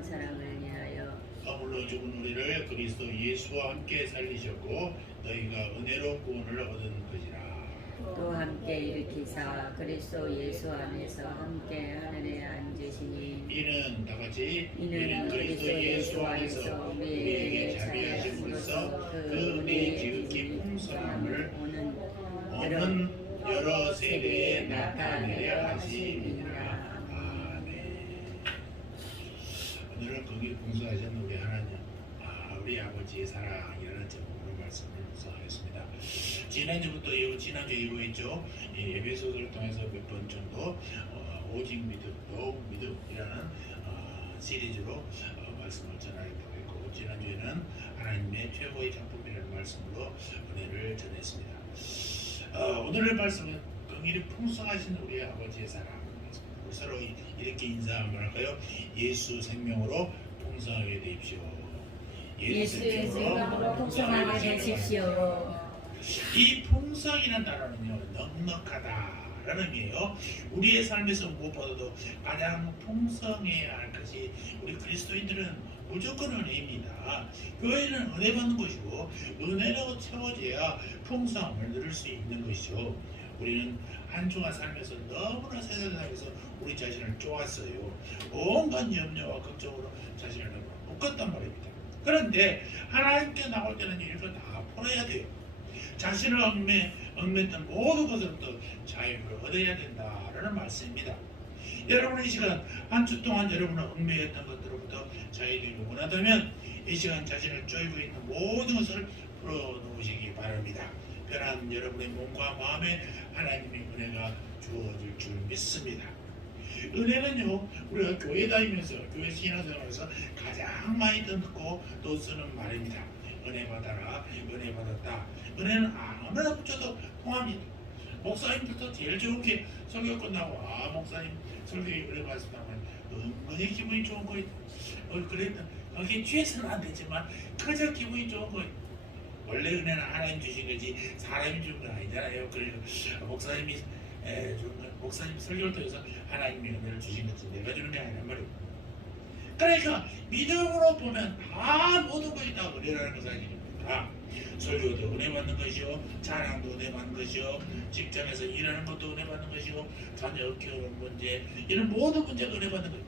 많은 사람을 위하여 허물로 죽은 우리를 그리스도 예수와 함께 살리셨고 너희가 은혜로 구원을 얻은 것이라. 또 함께 일으키사 그리스도 예수 안에서 함께 하늘에 앉으시니 이는 다같이 이는 그리스도 예수 안에서 우리에게 자비하심으로써 그 은혜의 지극히 풍성함을 오는 여러 세대에 나타내려 하심이니라. 아멘. 오늘은 거기 봉사하신 우리 하나님, 우리 아버지의 사랑이라는 제목으로 말씀을 묵상하겠습니다. 지난주에 이루어졌죠. 예배소설을 통해서 몇 번 정도 오직 믿음, 더욱 믿음이라는 시리즈로 말씀을 전하기도 했고, 지난주에는 하나님의 최고의 작품이라는 말씀으로 은혜를 전했습니다. 오늘의 말씀은 긍휼이 풍성하신 우리 아버지의 사랑. 우리 서로 이렇게 인사 한번 할까요? 예수 생명으로 풍성하게 되십시오. 예수의 생명으로 풍성하게 되십시오. 이 풍성이라는 단어는요, 넉넉하다라는 의미예요. 우리의 삶에서 무엇보다도 가장 풍성해야 할 것이 우리 그리스도인들은 무조건 은혜입니다. 교회는 은혜 받는 것이고 은혜라고 채워져야 풍성함을 누릴 수 있는 것이죠. 우리는 한 주간 삶에서 너무나 세상 살면서 우리 자신을 쪼았어요. 온갖 염려와 걱정으로 자신을 너무 묶었단 말입니다. 그런데 하나님께 나올 때는 이걸 다 풀어야 돼요. 자신을 얽맸던 모든 것으로부터 자유를 얻어야 된다라는 말씀입니다. 여러분, 이 시간 한 주 동안 여러분은 얽매였던 것들로부터 자유되기 원한다면 이 시간 자신을 쪼이고 있는 모든 것을 풀어놓으시기 바랍니다. 편한 여러분의 몸과 마음에 하나님의 은혜가 주어질 줄 믿습니다. 은혜는요, 우리가 교회 다니면서 교회 신앙생활에서 가장 많이 듣고 또 쓰는 말입니다. 은혜 받아라, 은혜 받았다. 은혜는 아무나 붙여도 통합니다. 목사님들도 제일 좋은 게 설교 끝나고 목사님 설교에 은혜 받았다 하면 은근히 기분이 좋은 거예요. 그랬던 그게 취해서는 안 되지만 그저 기분이 좋은 거예요. 원래 은혜는 하나님 주신 거지 사람이 준 건 아니잖아요. 그래서 목사님이 목사님 설교를 통해서 하나님의 은혜를 주신 거지 내가 주는 게 아니란 말이에요. 그러니까 믿음으로 보면 다 모든 것이 다 은혜라는 것을 알게 됩니다. 설교도 은혜 받는 것이요, 찬양도 은혜 받는 것이요, 직장에서 일하는 것도 은혜 받는 것이요, 자녀 키우는 문제, 이런 모든 문제가 은혜 받는 거예요.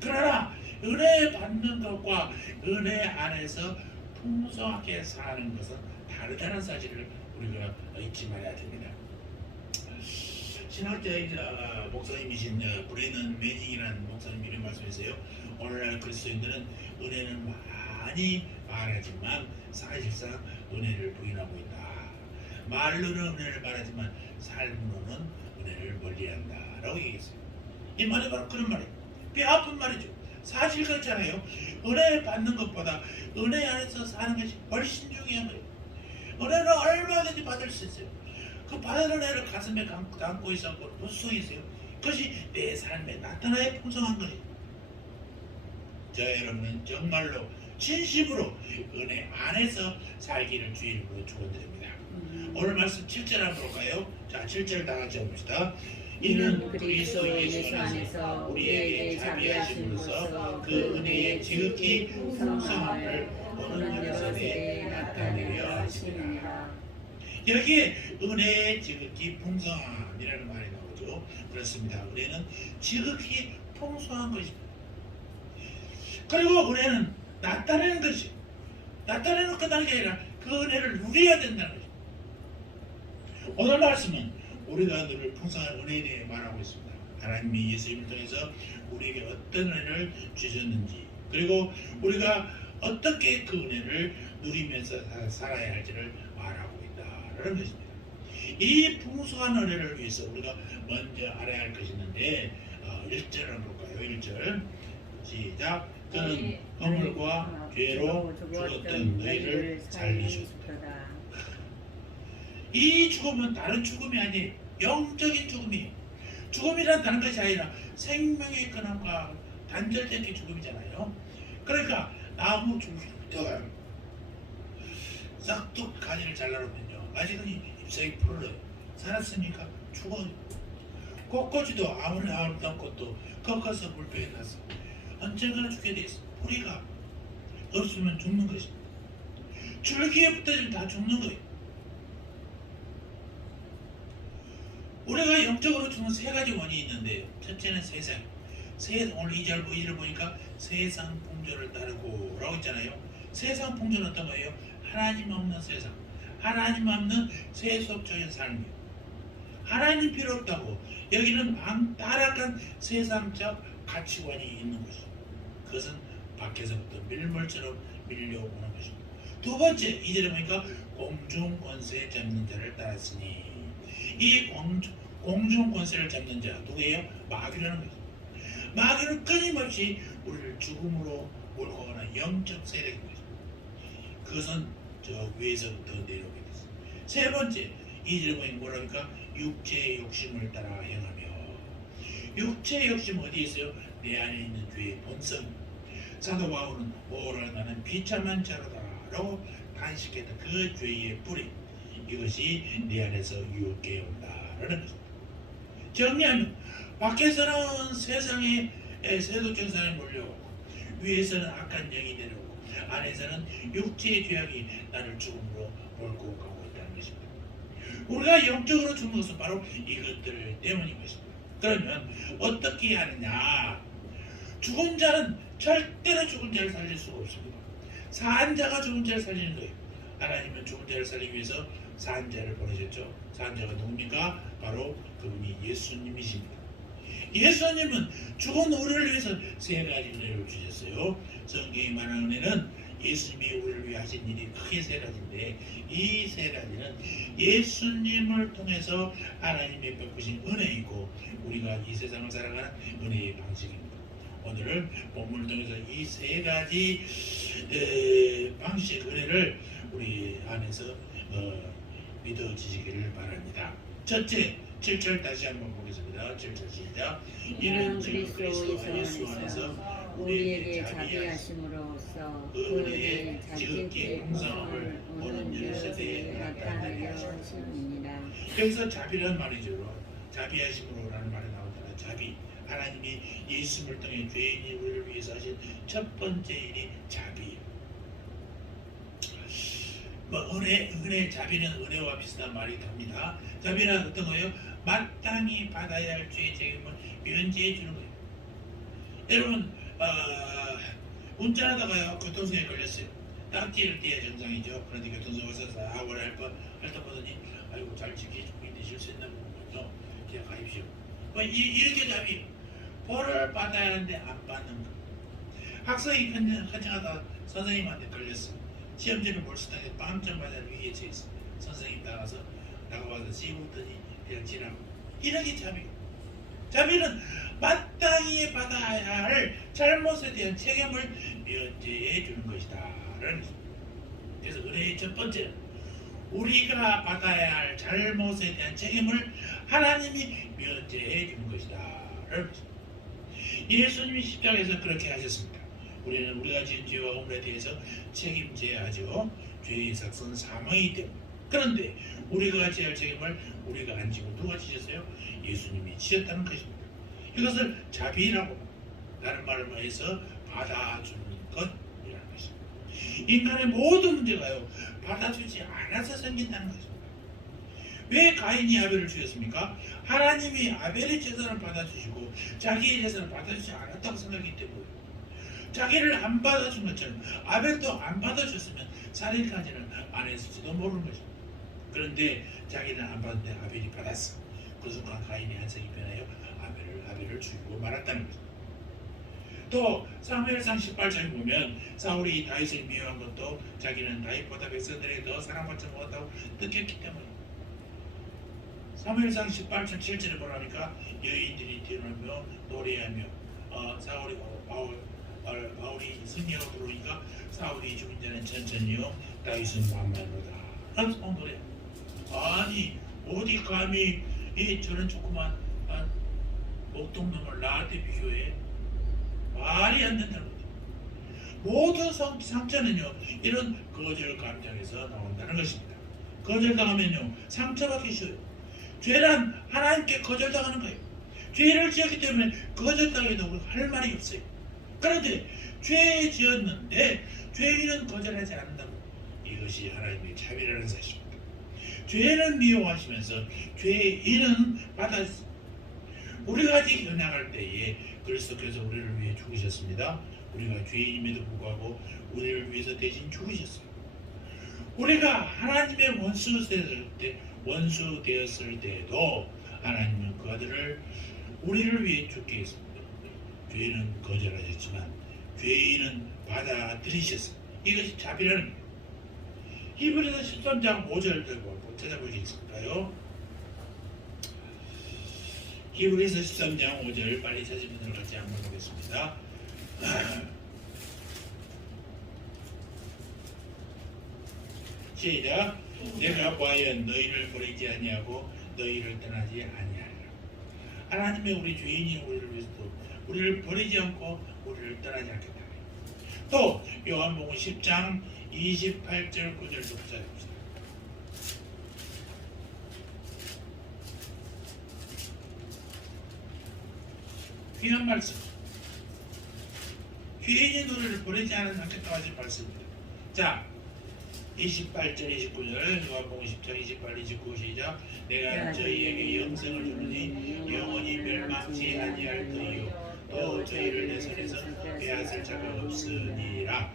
그러나 은혜 받는 것과 은혜 안에서 풍성하게 사는 것은 다르다는 사실을 우리가 잊지 말아야 됩니다. 신학자이자 목사님이신 브레넌 매닝이라는 목사님이 이런 말씀하세요. 오늘날 그리스도인들은 은혜는 많이 말하지만 사실상 은혜를 부인하고 있다. 말로는 은혜를 말하지만 삶으로는 은혜를 멀리한다 라고 얘기했어요. 이 말이 바로 그런 말이에요. 뼈 아픈 말이죠. 사실 그렇잖아요. 은혜를 받는 것보다 은혜 안에서 사는 것이 훨씬 중요한 거예요. 은혜는 얼마든지 받을 수 있어요. 그 받은 은혜를 가슴에 담고 있었고 무슨 소리 있어요? 그것이 내 삶에 나타나야 풍성한 거예요. 자, 여러분은 정말로 진심으로 은혜 안에서 살기를 주일로 축원드립니다. 오늘 말씀 7절 한번 볼까요? 자, 7절 다 같이 해봅시다. 이는 그리스도 예수 안에서 우리에게 자비하심으로써 그 은혜의 지극히 풍성함을 오는 여러 세대에 나타내려 하시니라. 여기에 은혜의 지극히 풍성함이라는 말이 나오죠. 그렇습니다. 은혜는 지극히 풍성한 것입니다. 그리고 은혜는 나타내는 것이죠. 나타내는 끝나는 게 아니라 그 은혜를 누려야 된다는 것이죠. 오늘 말씀은 우리가 늘 풍성한 은혜에 대해 말하고 있습니다. 하나님이 예수님을 통해서 우리에게 어떤 은혜를 주셨는지, 그리고 우리가 어떻게 그 은혜를 누리면서 살아야 할지를 말하고 있다는 것입니다. 이 풍성한 은혜를 위해서 우리가 먼저 알아야 할 것이 있는데 1절 한번 볼까요? 1절 시작. 그는 허물과 죄로 죽었던 너희를 살리셨다. 이 죽음은 다른 죽음이 아니에요. 영적인 죽음이에요. 죽음이란 다른 것이 아니라 생명의 근원과 단절된 게 죽음이잖아요. 그러니까 나무 줄기부터 싹둑 가지를 잘라놓으면요, 아직은 잎사귀 풀어요. 살았으니까 죽어요. 꽃꽂이도 아무리 아름다운 꽃도 꺾어서 물병에 놨어. 언젠가는 죽게 돼 있어. 뿌리가 없으면 죽는 것입니다. 줄기에 붙어있으면 다 죽는 거예요. 우리가 영적으로 죽는 세 가지 원인이 있는데요. 첫째는 세상. 오늘 2절 보니까 세상 풍조를 따르고 라고 했잖아요. 세상 풍조는 어떤 거예요? 하나님 없는 세상, 하나님 없는 세속적인 삶이에요. 하나님 필요 없다고 여기는 타락한 세상적 가치관이 있는 것이죠. 그것은 밖에서부터 밀물처럼 밀려오는 것입니다. 두 번째, 2절에 보니까 공중권세 잡는 자를 따랐으니, 이 공중권세를 잡는 자 누구예요? 마귀라는 거죠. 마귀는 끊임없이 우리를 죽음으로 몰고 가는 영적 세력인 거죠. 그것은 저 위에서부터 내려오게 됐습니다. 세 번째, 2절에 보니까 뭐라니까 육체의 욕심을 따라 행하며, 육체의 욕심 어디 있어요? 내 안에 있는 죄의 본성. 사도 바울은 오ral 나는 비참한 자로다 라고 단식했던 그 죄의 뿌리, 이것이 내 안에서 유혹해 온다라는 것입니다. 정리하면 밖에서는 세상의 세속적 사람이 몰려오고, 위에서는 악한 영이 내려오고, 안에서는 육체의 죄악이 나를 죽음으로 몰고 가고 있다는 것입니다. 우리가 영적으로 죽는 것은 바로 이것들 때문인 것입니다. 그러면 어떻게 하느냐? 죽은 자는 절대로 죽은 자를 살릴 수가 없습니다. 산 자가 죽은 자를 살리는 거예요. 하나님은 죽은 자를 살리기 위해서 산 자를 보내셨죠. 산 자가 누굽니까? 바로 그분이 예수님이십니다. 예수님은 죽은 우리를 위해서 세 가지 은혜를 주셨어요. 성경의 많은 은혜는 예수님이 우리를 위해 하신 일이 크게 세 가지인데, 이 세 가지는 예수님을 통해서 하나님의 베푸신 은혜이고, 우리가 이 세상을 살아가는 은혜의 방식입니다. 오늘 본문을 통해서 이 세 가지 방식 은혜를 우리 안에서 믿어지시기를 바랍니다. 첫째, 7절 다시 한번 보겠습니다. 7절 시작. 이는 그리스도 예수 안에서 우리에게 자비하심으로써 그 은혜의 지극히 풍성함을 오는 세대에 나타내려 하심이니라. 여기서 자비라는 말이죠. 자비하심으로라는 말이 나오잖아요. 자비. 하나님이 예수님을 통해 죄인이 우리를 위해서 하신 첫 번째 일이 자비예요. 은혜, 자비는 은혜와 비슷한 말이 됩니다. 자비는 어떤 거예요? 마땅히 받아야 할 죄의 책임을 면제해 주는 거예요. 여러분, 운전하다가요, 교통사고에 걸렸어요. 딱지를 떼야 정상이죠. 그런데 교통사고 와서 사고를 할 보더니, 아이고, 잘 지켜주고 있는데 실수했나 보군요. 그냥 가십시오. 이렇게 자비. 벌을 받아야 하는데 안 받는 거. 학생이 헌정하다 선생님한테 걸렸어. 시험지를 몰수당해 빵점 맞아 위에 쳐있어. 선생님 나가서 씹었더니 그냥 지나고. 이렇게 자비고. 자비는 마땅히 받아야 할 잘못에 대한 책임을 면제해 주는 것이다 라는 것입니다. 그래서 은혜의 첫 번째는 우리가 받아야 할 잘못에 대한 책임을 하나님이 면제해 주는 것이다 라는 것입니다. 예수님이 십자가에서 그렇게 하셨습니다. 우리는 우리가 지은 죄와 허물에 대해서 책임져야 하죠. 죄의 삭은 사망이기 때문에. 그런데 우리가 져야 할 책임을 우리가 안 지고 누가 지셨어요? 예수님이 지셨다는 것입니다. 이것을 자비라고 다른 말을 해서 받아주는 것이라는 것입니다. 인간의 모든 문제가요, 받아주지 않아서 생긴다는 것입니다. 왜 가인이 아벨을 죽였습니까? 하나님이 아벨의 재산을 받아주시고 자기의 재산을 받아주지 않았다고 생각했기 때문에. 자기를 안 받아준 것처럼 아벨도 안 받아줬으면 살인까지는 안 했을지도 모르는 것입니다. 그런데 자기는 안 받았는데 아벨이 받았어. 그 순간 가인의 한색이 변하여 아벨을 죽이고 말았다는 것입니다. 또 사무엘상 18장에 보면 사울이 다윗을 미워한 것도 자기는 다윗보다 백성들에게 더 사랑받지 못했다고 느꼈기 때문에. 사무엘상 18장 7절에 보라니까 여인들이 뛰어놀며 노래하며 바울이 승리하고 들어오니까 사울이 죽은 자는 천천히요 다윗은 만만하다 하면서 노래. 아니 어디 감히 저런 조그만 목동놈을 나한테 비교해? 말이 안 된다는 거죠. 모든 상처는요 이런 거절 감정에서 나온다는 것입니다. 거절당하면요 상처받기 쉬워요. 죄란 하나님께 거절당하는 거예요. 죄를 지었기 때문에 거절당해도 할 말이 없어요. 그런데 죄 지었는데 죄인은 거절하지 않는다고. 이것이 하나님의 자비라는 사실입니다. 죄는 미워하시면서 죄인은 받아주십니다. 우리가 아직 연약할 때에 그리스도께서 우리를 위해 죽으셨습니다. 우리가 죄인임에도 불구하고 우리를 위해서 대신 죽으셨어요. 우리가 하나님의 원수 되었을 때에도 하나님은 그 아들을 우리를 위해 죽게 했습니다. 죄인은 거절하셨지만 죄인은 받아들이셨습니다. 이것이 자비라는 거예요. 히브리서 13장 5절 들고 찾아보시겠을까요? 히브리서 13장 5절 빨리 찾으면 들 같이 한번 보겠습니다. 시작. 내가 과연 너희를 버리지 아니하고 너희를 떠나지 아니하리라. 하나님의 우리 죄인인 우리를 위해서도 우리를 버리지 않고 우리를 떠나지 않겠다. 또 요한복음 10장 28절 9절도 찾아봅시다. 귀한 말씀. 죄인이 너를 버리지 않겠다고 하신 말씀입니다. 자, 28절 29절 요한복음 10장 28, 29 시작. 내가 저희에게 영생을 주느니 영원히 멸망치 아니할 터이요 또 저희를 내 손에서 빼앗을 자가 없으니라.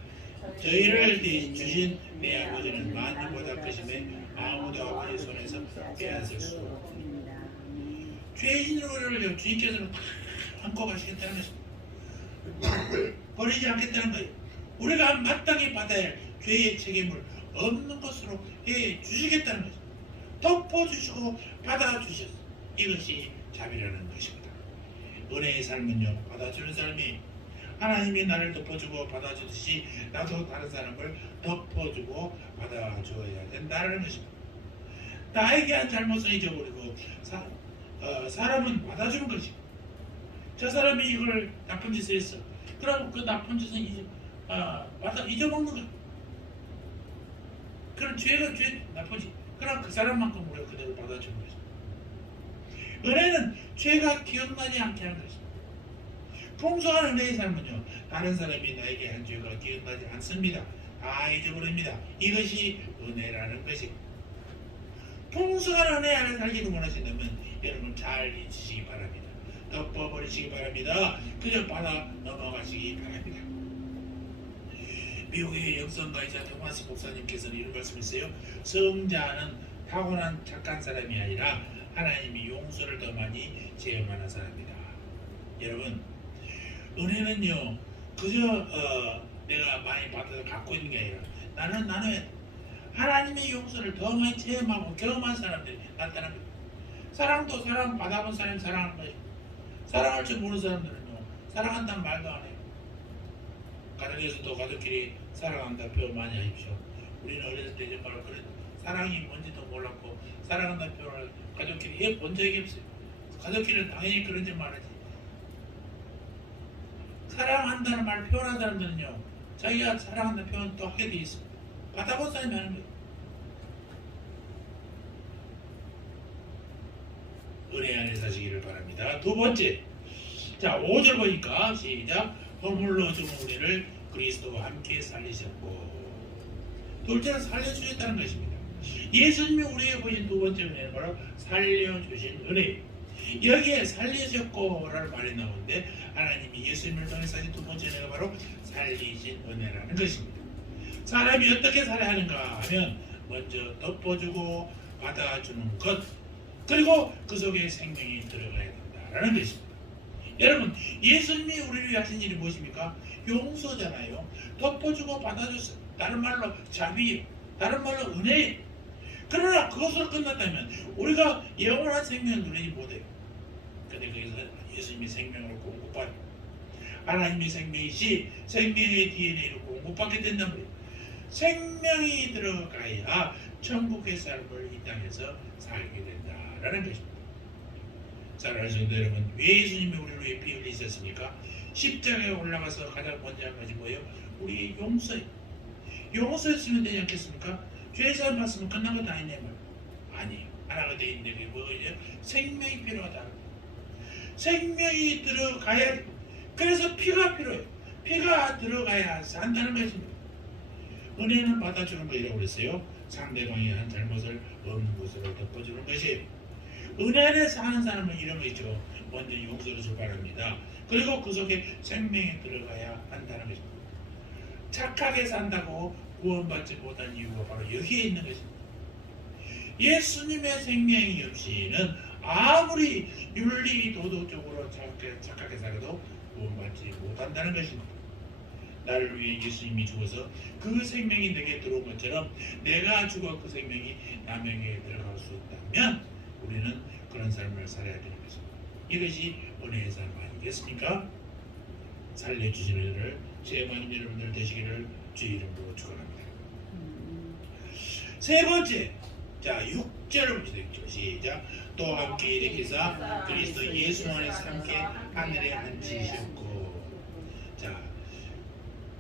저희를 주신 내 아버지는 만물보다 크심에 아무도 아버지 손에서 빼앗을 수 없습니다. 죄인으로를 주님께서는 다 안고 가시겠다는 것입니다. 버리지 않겠다는 거예요. 우리가 마땅히 받아야 할 죄의 책임을 없는 것으로 해 주시겠다는 것입니다. 덮어주시고 받아주셨어요. 이것이 자비라는 것입니다. 은혜의 삶은요, 받아주는 삶이 하나님이 나를 덮어주고 받아주듯이 나도 다른 사람을 덮어주고 받아줘야 된다는 것입니다. 나에게 한 잘못을 잊어버리고 사람은 받아주는 것입니다. 저 사람이 이걸 나쁜 짓을 했어. 그럼 그 나쁜 짓은 잊어먹는 거야. 그럼 죄가 나쁘지. 그럼 그 사람만큼 우리가 그대로 받아주는 거죠. 은혜는 죄가 기억나지 않게 하는 것입니다. 풍성한 은혜의 삶은요, 다른 사람이 나에게 한 죄가 기억나지 않습니다. 다 잊어버립니다. 이것이 은혜라는 것입니다. 풍성한 은혜 안에 살기를 원하신다면 여러분 잘 잊으시기 바랍니다. 덮어버리시기 바랍니다. 그저 받아 넘어가시기 바랍니다. 미국의 영성가이자 토마스 목사님께서는 이런 말씀했어요. 성자는 타고난 착한 사람이 아니라 하나님이 용서를 더 많이 체험하는 사람이다. 여러분, 은혜는요 그저 내가 많이 받아서 갖고 있는 게 아니라 나는 하나님의 용서를 더 많이 체험하고 경험한 사람들이 나타납니다. 사랑도 사랑 받아본 사람이 사랑하는 거예요. 사랑할 줄 모르는 사람들은요 사랑한다는 말도 안 해요. 가정에서도 가족끼리 사랑한다는 표현 많이 하십시오. 우리는 어렸을 때 정말 그런 사랑이 뭔지도 몰랐고 사랑한다는 표현을 가족끼리 해본 적이 없어요. 가족끼리는 당연히 그런 줄 말하지. 사랑한다는 말 표현한 사람들은요 자기가 사랑한다는 표현 또 하게 돼 있습니다. 받아본 사람이 하는 거예요. 은혜 안에 사시기를 바랍니다. 두 번째, 자 5절 보니까 시작. 허물로 죽은 우리를 그리스도와 함께 살리셨고, 둘째는 살려주셨다는 것입니다. 예수님이 우리에게 보신 두 번째 은혜는 바로 살려주신 은혜. 여기에 살리셨고라는 말이 나오는데 하나님이 예수님을 통해서 하신 두 번째 은혜가 바로 살리신 은혜라는 것입니다. 사람이 어떻게 살아야 하는가 하면 먼저 덮어주고 받아주는 것, 그리고 그 속에 생명이 들어가야 된다는 것입니다. 여러분, 예수님이 우리를 위해 하신 일이 무엇입니까? 용서잖아요. 덮어주고 받아줬어요. 다른 말로 자비예요. 다른 말로 은혜예요. 그러나 그것으로 끝났다면 우리가 영원한 생명을 누리지 못해요. 근데 거기서 예수님이 생명을 공급받아요. 하나님의 생명이시 생명의 DNA를 공급받게 된단 말이에요. 생명이 들어가야 천국의 삶을 이 땅에서 살게 된다라는 것입니다. 사랑하는 성도 여러분, 왜 예수님이 우리를 위해 피 흘리셨습니까? 십자가에 올라가서 가장 먼저 한 것이 뭐예요? 우리 용서예요. 용서했으면 되지 않겠습니까? 죄사함 받으면 끝난 것도 아니네 말. 아니에요. 하나가 되어 있는데 그게 뭐예요? 생명이 필요하다. 생명이 들어가야 돼. 그래서 피가 필요해요. 피가 들어가야 산다는 것입니다. 은혜는 받아주는 것이라고 그랬어요. 상대방이 한 잘못을 없는 것으로 덮어주는 것이에요. 은혜 안에 사는 사람은 이런 거 있죠. 먼저 용서를 바랍니다. 그리고 그 속에 생명이 들어가야 한다는 것입니다. 착하게 산다고 구원받지 못한 이유가 바로 여기에 있는 것입니다. 예수님의 생명이 없이는 아무리 윤리 도덕적으로 착하게 살아도 구원받지 못한다는 것입니다. 나를 위해 예수님이 죽어서 그 생명이 내게 들어온 것처럼 내가 죽어 그 생명이 남에게 들어갈 수 있다면 우리는 그런 삶을 살아야 되는 것입니다. 이것이 은혜의 삶 아니겠습니까? 살려주시는 일을 제 많은 여러분들 되시기를 주의 이름으로 축원합니다. 세 번째, 자 6절을 보시죠. 시작. 또 함께 일으키사 그리스도 예수 안에서 함께 하늘에 앉히셨고. 자,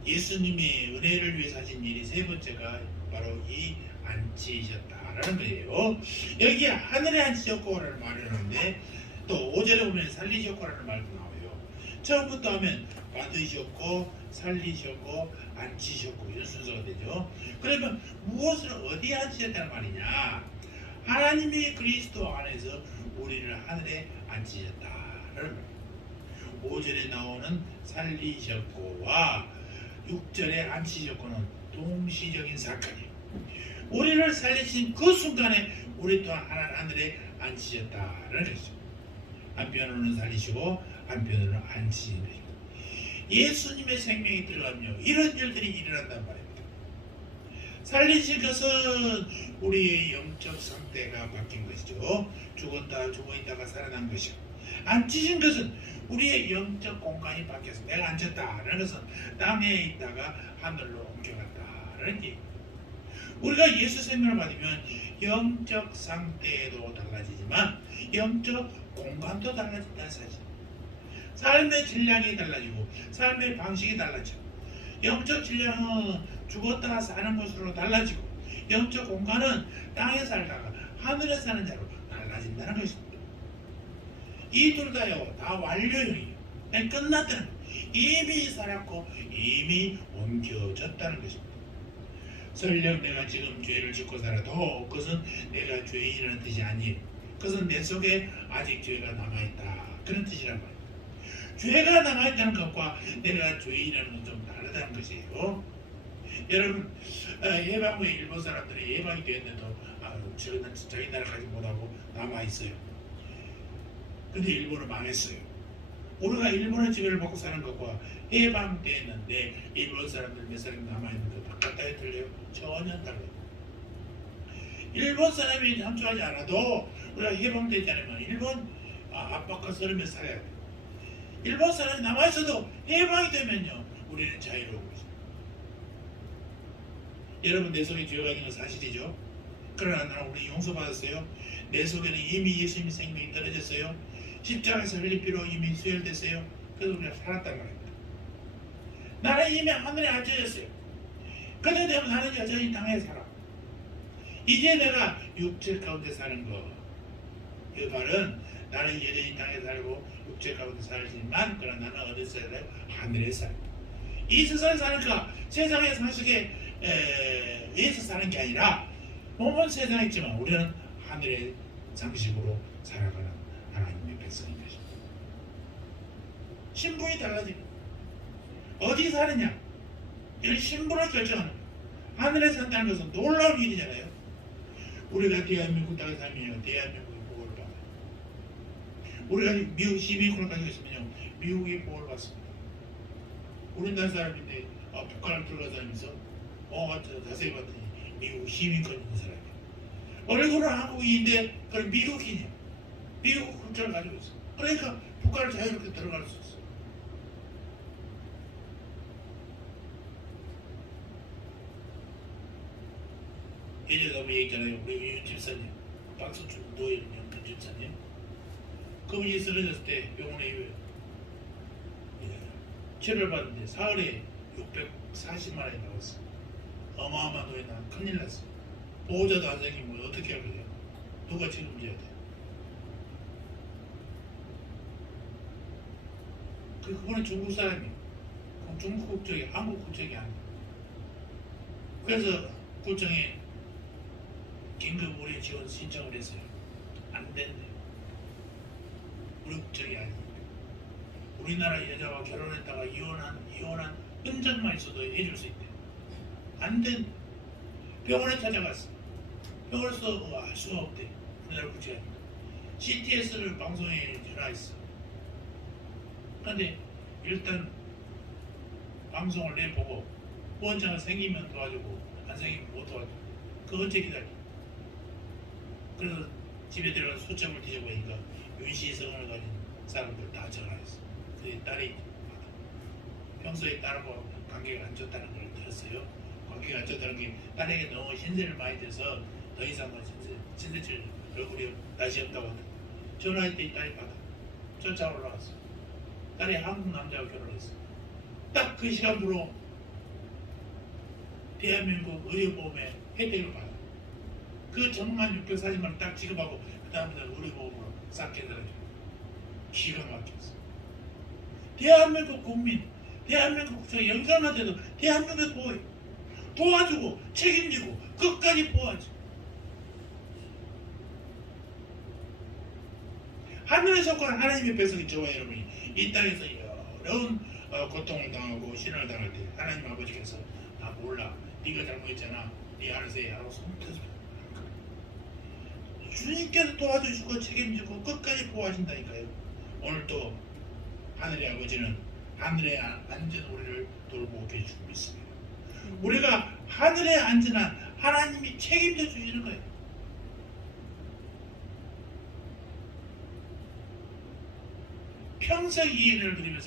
예수님이 은혜를 위해 하신 일이 세 번째가 바로 이 앉히셨다라는 거예요. 여기 하늘에 앉히셨고라는 말을 하는데 또 5절에 보면 살리셨고라는 말도 나와요. 처음부터 하면 받으셨고 살리셨고 앉히셨고 이런 순서가 되죠. 그러면 무엇을 어디에 앉히셨다는 말이냐? 하나님이 그리스도 안에서 우리를 하늘에 앉히셨다라는 말이에요. 5절에 나오는 살리셨고와 6절에 앉히셨고는 동시적인 사건이에요. 우리를 살리신 그 순간에 우리 또한 하늘에 앉히셨다라는 것이죠. 한편으로는 살리시고 한편으로는 앉히신 것입니다. 예수님의 생명이 들어가며 이런 일들이 일어난단 말입니다. 살리신 것은 우리의 영적 상태가 바뀐 것이죠. 죽어있다가 살아난 것이고, 앉히신 것은 우리의 영적 공간이 바뀌어서 내가 앉혔다라는 것은 땅에 있다가 하늘로 옮겨갔다라는 얘기. 우리가 예수 생명을 받으면 영적 상태도 달라지지만 영적 공간도 달라진다는 사실. 삶의 질량이 달라지고 삶의 방식이 달라져. 영적 질량은 죽었다가 사는 것으로 달라지고 영적 공간은 땅에 살다가 하늘에 사는 자로 달라진다는 것입니다. 이 둘 다요 다 완료형이에요. 끝났다는 거예요. 이미 살았고 이미 옮겨졌다는 것입니다. 설령 내가 지금 죄를 짓고 살아도 그것은 내가 죄인이라는 뜻이 아니에요. 그것은 내 속에 아직 죄가 남아있다 그런 뜻이란 말이에요. 죄가 남아있다는 것과 내가 죄인이라는 건 좀 다르다는 것이에요. 여러분 해방 후에 일본 사람들이 해방이 되었는데도 자기 나라 가지 못하고 남아있어요. 근데 일본은 망했어요. 우리가 일본의 지배를 받고 사는 것과 해방됐는데 일본 사람들 몇 사람이 남아있는 것 바깥에 틀려요? 전혀 달라요. 일본 사람이 참조하지 않아도 우리가 해방되지 않으면 일본 압박과 서름에 살아야 돼요. 일본 사람이 남아있어도 해방이 되면요 우리는 자유로운 거죠. 여러분 내 속에 죄가 있는 건 사실이죠. 그러나 나는 우리 용서받았어요. 내 속에는 이미 예수님의 생명이 떨어졌어요. 십자가에서 흘린 피로 이미 수혈됐어요. 그래서 우리가 살았단 말입니다. 나는 이미 하늘에 앉혀졌어요. 그런데 나는 여전히 땅에 살아. 이제 내가 육체 가운데 사는 거. 이 말은 나는 여전히 땅에 살고 육체 가운데 살지만 그러나 나는 어디서 살아요? 하늘에 살아요. 이 세상에 사니까 세상의 상식에 의해서 사는 게 아니라 몸은 세상에 있지만 우리는 하늘의 상식으로 살아가는 하나님의 백성인 것입니다. 신분이 달라집니다. 어디 사느냐? 이런 신분을 결정하는 거예요. 하늘에 산다는 것은 놀라운 일이잖아요. 우리가 대한민국 땅에 살면요 대한민국의 복을 받아요. 우리가 미국 시민권을 가지고 있으면요 미국의 복을 받습니다. 우리나라 사람인데 북한을 들어간 사람이 있어? 자세히 봤더니 미국 시민권 있는 사람이에요. 얼굴은 한국인인데 그건 미국인이에요. 미국 국적을 가지고 있어. 그러니까 북한을 자유롭게 들어갈 수 있어. 예전에 우리 얘기했잖아요. 우리 윤 집사님, 박수준 노예윤 집사님. 그분이 쓰러졌을 때 병원에 치료를 받는데 사흘에 640만 원이 나왔어. 어마어마한 돈이 나 큰일 났어. 보호자도 안 생기면 어떻게 할 거예요? 누가 책임져야 돼? 그분은 중국 사람이에요. 그럼 중국 국적이 한국 국적이 아니에요. 그래서 구청에 긴급 우리 지원 신청을 했어요. 안 된대요. 우리 국적이 아니에요. 우리나라 여자와 결혼했다가 이혼한 흔적만 있어도 해줄 수 있대요. 안 된. 병원에 찾아갔어. 병원에서 알 수가 없대. 우리나라 국적이 아니에요. CTS를 방송에 전화했어. 그런데 일단 방송을 내보고 후원자가 생기면 도와주고 안 생기면 못 도와줘. 그 언제 기다려. 그래서 집에 들어가서 소점을 뒤져보니까 윤시성을 가진 사람들 다 전화했어. 그 딸이 평소에 딸하고 관계가 안 좋다는 걸 들었어요. 관계가 안 좋다는 게 딸에게 너무 신세를 많이 져서 더 이상 신세질 얼굴이 다시 없다고 하더라고. 전화할 때 딸이 받아. 쫓아 올라왔어. 딸이 한국 남자와 결혼했어. 딱 그 시간으로 대한민국 의료보험에 혜택을 받아. 그 정만 640만 원 딱 지급하고 그 다음부터 의료보험으로 싹 깨달아줘. 기가 막혔어. 대한민국 국민, 대한민국 영상한테도 대한민국 도와주고 책임지고 끝까지 도와줘. 하늘에서 온 하나님의 백성이 좋아요, 여러분이. 이 땅에서 어려운 고통을 당하고 신을 당할 때 하나님 아버지께서 나 몰라, 네가 잘못했잖아, 네 알아서 해 하고 손펴서 주님께서 도와주시고 책임지고 끝까지 보호하신다니까요. 오늘 또 하늘의 아버지는 하늘에 앉은 우리를 돌보고 계시고 있습니다. 우리가 하늘에 앉은 한 하나님이 책임져 주시는 거예요. 평생 이 일을 드리면서